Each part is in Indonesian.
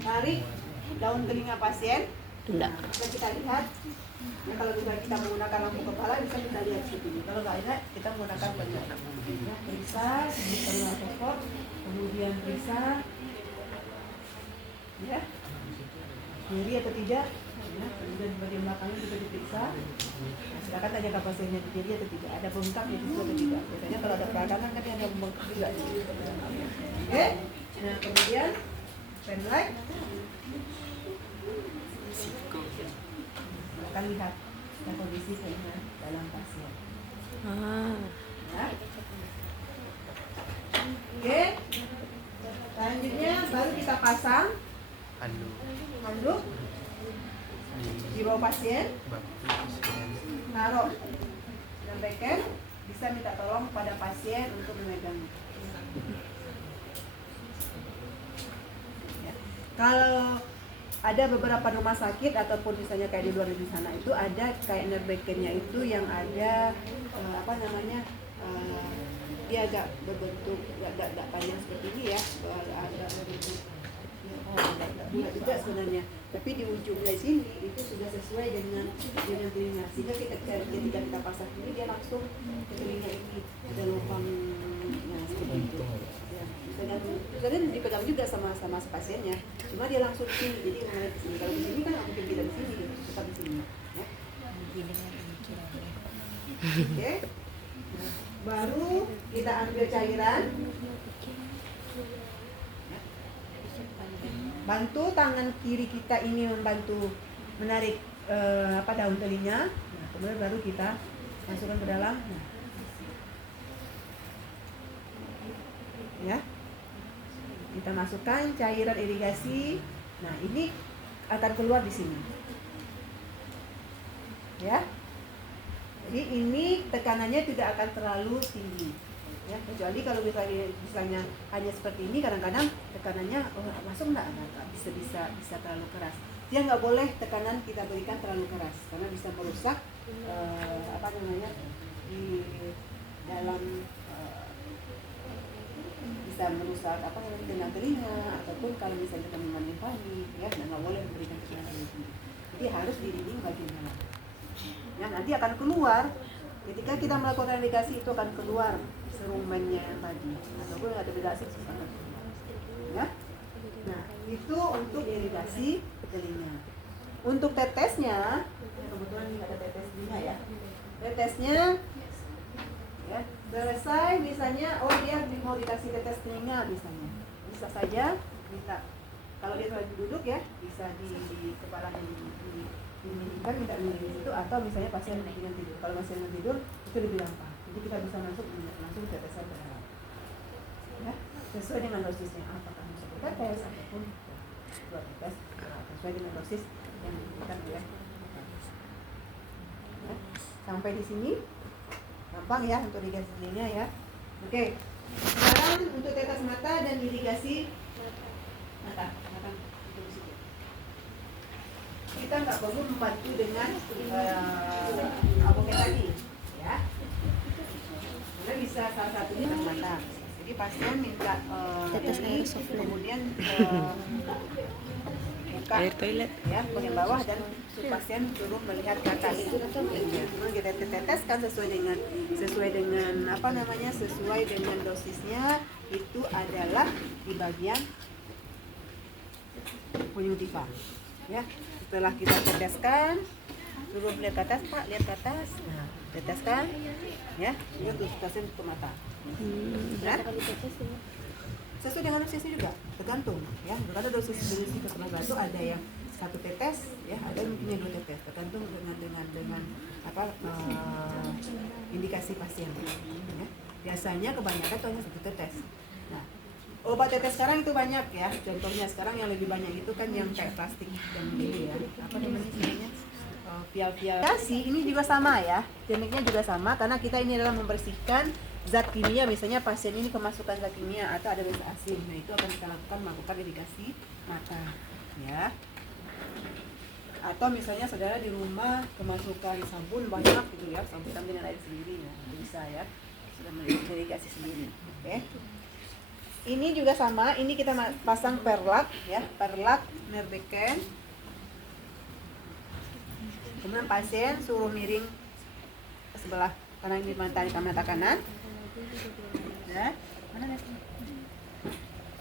tarik daun telinga pasien. Nah, kita lihat. Nah, kalau kita menggunakan lampu kepala bisa kita lihat sini. Kalau nggak ada, kita menggunakan penjara. Periksa, telinga sosok, kemudian periksa, ya, nyeri atau tidak. Ya, kemudian bagian belakangnya juga diperiksa. Nah, silakan tanya ke pasiennya nyeri atau tidak, ada bengkak ya atau tidak. Biasanya kalau ada peradangan kan ada bengkak juga. Oke. Nah, kemudian pen light. Akan lihat kondisi telinga dalam pasien. Ya. Oke. Selanjutnya baru kita pasang handuk di bawah pasien. Taruh dan beken, bisa minta tolong pada pasien untuk memegang. Ya. Kalau ada beberapa rumah sakit ataupun misalnya kayak di luar di sana itu ada kayak nerve bekennya itu yang ada dia agak berbentuk agak panjang seperti ini ya, agak berbentuk bulat juga sebenarnya, tapi di ujungnya sini itu sudah sesuai dengan telinga, sehingga ketika kita pasang ini dia langsung ke telinga ini ada lubangnya seperti itu. Ya, misalnya dipegang juga sama pasiennya, cuma dia langsung di sini, jadi mengalir ke sini. Kalau di sini kan mungkin tidak di sini, tetap di sini. Ya. Oke. Baru kita ambil cairan. Bantu tangan kiri kita ini membantu menarik daun telinga. Nah, kemudian baru kita masukkan ke dalam. Nah. Ya. Kita masukkan cairan irigasi. Nah, ini akan keluar di sini. Ya. Jadi ini tekanannya tidak akan terlalu tinggi. Ya, kecuali kalau misalnya hanya seperti ini, kadang-kadang tekanannya masuk nggak bisa terlalu keras. Dia nggak boleh tekanan kita berikan terlalu keras karena bisa merusak di dalam bisa merusak dengan telinga, ataupun kalau misalnya kita mengandung panik ya, nggak boleh memberikan tekanan itu. Jadi harus didinding bagian dalam. Ya, nanti akan keluar ketika kita melakukan irigasi, itu akan keluar serumennya yang tadi ataupun ada irigasi ya. Nah, itu untuk irigasi telinga. Untuk tetesnya, kebetulan ini ada tetes telinga ya. Tetesnya ya, selesai misalnya dia mau dikasih tetes telinga misalnya. Bisa saja minta, kalau dia lagi duduk ya, bisa di kepalanya kan minta di situ, atau misalnya pasien dengan tidur. Kalau pasien dengan tidur itu lebih gampang. Jadi kita bisa langsung tetesan ke dalam. Ya, sesuai dengan dosisnya, apakah satu tetes ataupun 2 tetes, sesuai dengan dosis yang diberikan oleh. Ya, sampai di sini gampang ya untuk irigasi telinga ya. Oke. Sekarang untuk tetes mata dan irigasi mata. Kita nggak perlu membantu dengan abogen tadi, ya. Kita bisa salah satunya tetes mata. Jadi pasien minta tetes air soft, kemudian buka air toilet ya bagian bawah dan pasien turun melihat ke atas. Kemudian kita teteskan sesuai dengan dosisnya, itu adalah di bagian konjungtiva. Ya, setelah kita teteskan, suruh lihat ke atas, Pak, lihat ke atas. Nah, teteskan, ya, itu tuh pasien ke mata. Ya, sesuai dengan dosisnya juga, tergantung, ya. Kalau dosis ketenaga itu ada yang 1 tetes, ya, ada yang punya 2 tetes, tergantung dengan indikasi pasien. Ya. Biasanya kebanyakan itu hanya 1 tetes. Nah, obat tetes sekarang itu banyak ya. Contohnya sekarang yang lebih banyak itu kan yang kayak plastik dan ini ya. Apa namanya? Vial-vial. Ini juga sama ya. Tekniknya juga sama karena kita ini adalah membersihkan zat kimia. Misalnya pasien ini kemasukan zat kimia atau ada basa asin. Nah, itu akan kita melakukan irigasi mata ya. Atau misalnya saudara di rumah kemasukan sabun banyak gitu ya, sabun dengan air sendiri ya. Bisa ya. Sudah mengirigasi sendiri. Oke. ini juga sama, ini kita pasang perlak ya, perlak Merbeken. Kemudian pasien suruh miring ke sebelah kanan, di mata kanan. Ya, mana nih?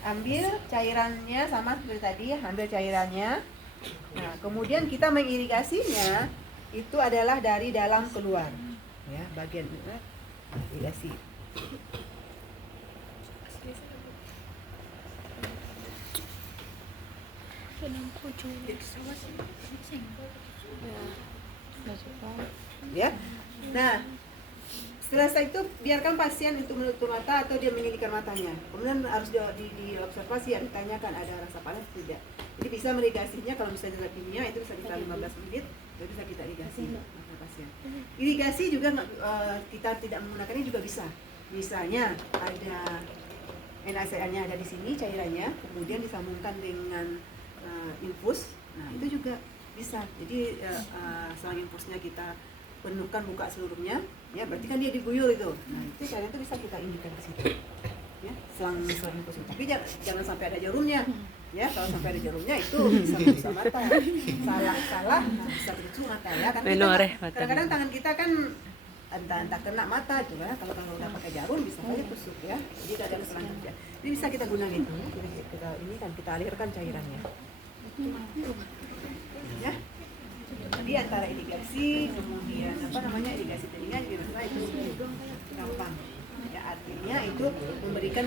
Ambil cairannya sama seperti tadi, ambil cairannya. Nah, kemudian kita mengirigasinya itu adalah dari dalam keluar. Ya, bagian irigasi. Ya. Nah, setelah itu biarkan pasien itu menutup mata atau dia mengelilingkan matanya. Kemudian harus diobservasi, ya, ditanyakan ada rasa panas tidak. Jadi bisa merigasinya, kalau misalnya zat kimia itu bisa kita 15 menit, jadi bisa kita irigasi mata pasien. Irigasi juga kita tidak menggunakannya juga bisa. Misalnya ada NaCl-nya ada di sini cairannya, kemudian disambungkan dengan infus, nah itu juga bisa. Jadi selang infusnya kita penuhkan, buka seluruhnya, ya berarti kan dia diguyur itu. Nah itu cairan itu bisa kita indikan ke situ, ya selang infus itu. Tapi jangan sampai ada jarumnya, ya kalau sampai ada jarumnya itu bisa merusak mata, salah bisa tertusuk mata ya. Karena kadang-kadang tangan kita kan entah kena mata juga, kalau udah pakai jarum bisa saja tusuk ya. Jadi tidak ada kesalahan kerja. Ini bisa kita gunakan itu. Kita alirkan cairannya. Ya. Jadi antara irigasi kemudian irigasi telinga juga itu gampang. Ya artinya itu memberikan